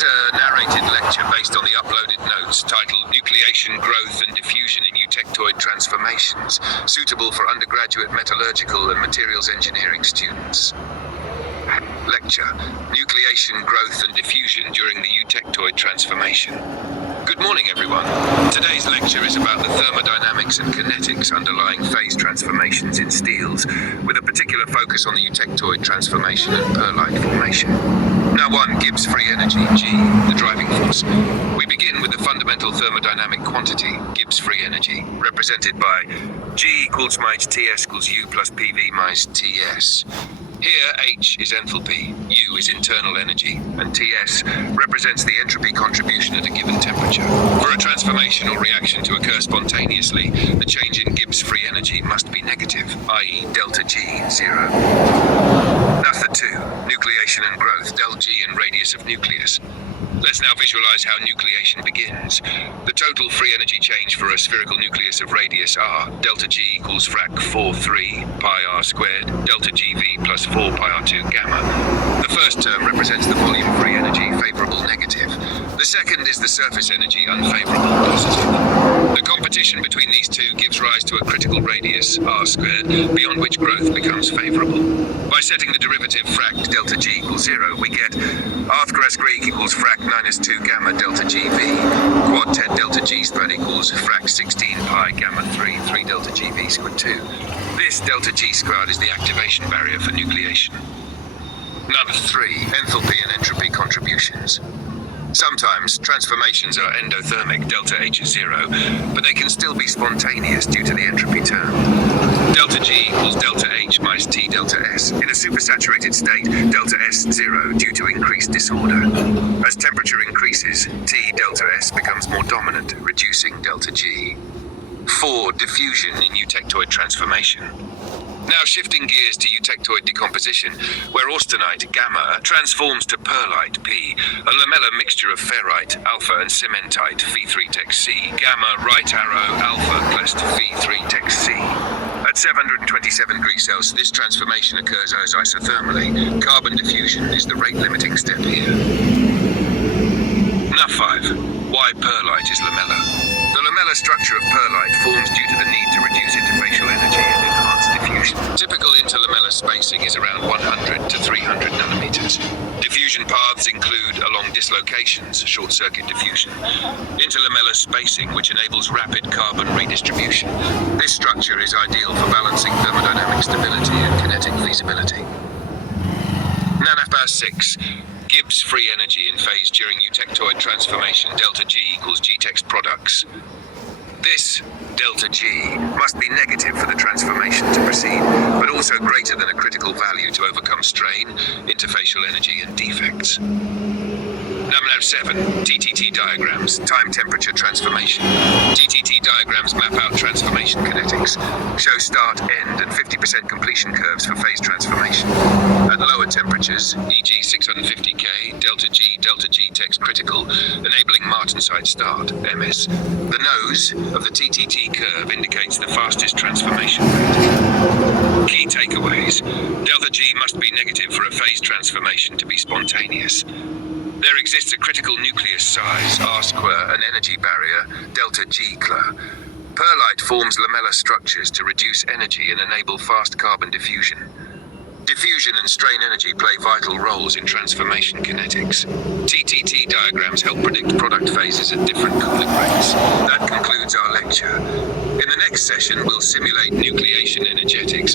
is a narrated lecture based on the uploaded notes titled Nucleation, Growth and Diffusion in Eutectoid Transformations, suitable for undergraduate metallurgical and materials engineering students. Lecture, Nucleation, Growth and Diffusion during the Eutectoid Transformation. Good morning, everyone. Today's lecture is about the thermodynamics and kinetics underlying phase transformations in steels, with a particular focus on the eutectoid transformation and pearlite formation. Now, Gibbs free energy, G, the driving force. We begin with the fundamental thermodynamic quantity, Gibbs free energy, represented by G equals minus Ts equals U plus PV minus Ts. Here, H is enthalpy, U is internal energy, and Ts represents the entropy contribution at a given temperature. For a transformation or reaction to occur spontaneously, the change in Gibbs free energy must be negative, i.e. delta G, 0. Method 2, nucleation and growth, del G and radius of nucleus. Let's now visualize how nucleation begins. The total free energy change for a spherical nucleus of radius r, delta G equals frac 4,3 pi r squared, delta GV plus 4 pi r2 gamma. The first term represents the volume free energy, favorable negative. The second is the surface energy, unfavorable positive. The competition between these two gives rise to a critical radius, r squared, beyond which growth becomes favorable. By setting the derivative frac delta G equals 0, we get r Greek equals frac minus 2 gamma delta GV, quad 10 delta G squared equals frac 16 pi gamma 3 delta GV squared 2. This delta G squared is the activation barrier for nucleation. Number 3, enthalpy and entropy contributions. Sometimes transformations are endothermic, delta H is 0, but they can still be spontaneous due to the entropy term. Delta G equals delta H minus T delta S. In a supersaturated state, delta S 0 due to increased disorder. As temperature increases, T delta S becomes more dominant, reducing delta G. 4. Diffusion in eutectoid transformation. Now shifting gears to eutectoid decomposition, where austenite, gamma, transforms to pearlite, P, a lamellar mixture of ferrite, alpha, and cementite, Phe3 tex C, gamma, right arrow, alpha, plus Phe3 tex C. At 727 degrees Celsius, this transformation occurs as isothermally. Carbon diffusion is the rate-limiting step here. Now 5. Why pearlite is lamellar? The lamellar structure of pearlite forms due to the need to reduce interfacial energy and enhance diffusion. Typical interlamellar spacing is around 100 to 300 nanometers. Diffusion paths include along dislocations, short-circuit diffusion, interlamellar spacing, which enables rapid carbon redistribution. This structure is ideal for balancing thermodynamic stability and kinetic feasibility. Nanopar 6. Gibbs free energy in phase during eutectoid transformation, delta G equals G-tex products. This delta G must be negative for the transformation to proceed, but also greater than a critical value to overcome strain, interfacial energy, and defects. Number 7. TTT diagrams, time temperature transformation. TTT diagrams map out transformation kinetics, show start, end, and 50% completion curves for phase transformation. At lower temperatures, e.g. 650K, delta G tex critical, enabling Martensite start, MS. The nose of the TTT curve indicates the fastest transformation rate. Key takeaways. Delta G must be negative for a phase transformation to be spontaneous. There exists a critical nucleus size, R square, an energy barrier, delta G cla. Pearlite forms lamellar structures to reduce energy and enable fast carbon diffusion. Diffusion and strain energy play vital roles in transformation kinetics. TTT diagrams help predict product phases at different cooling rates. That concludes our lecture. In the next session, we'll simulate nucleation energetics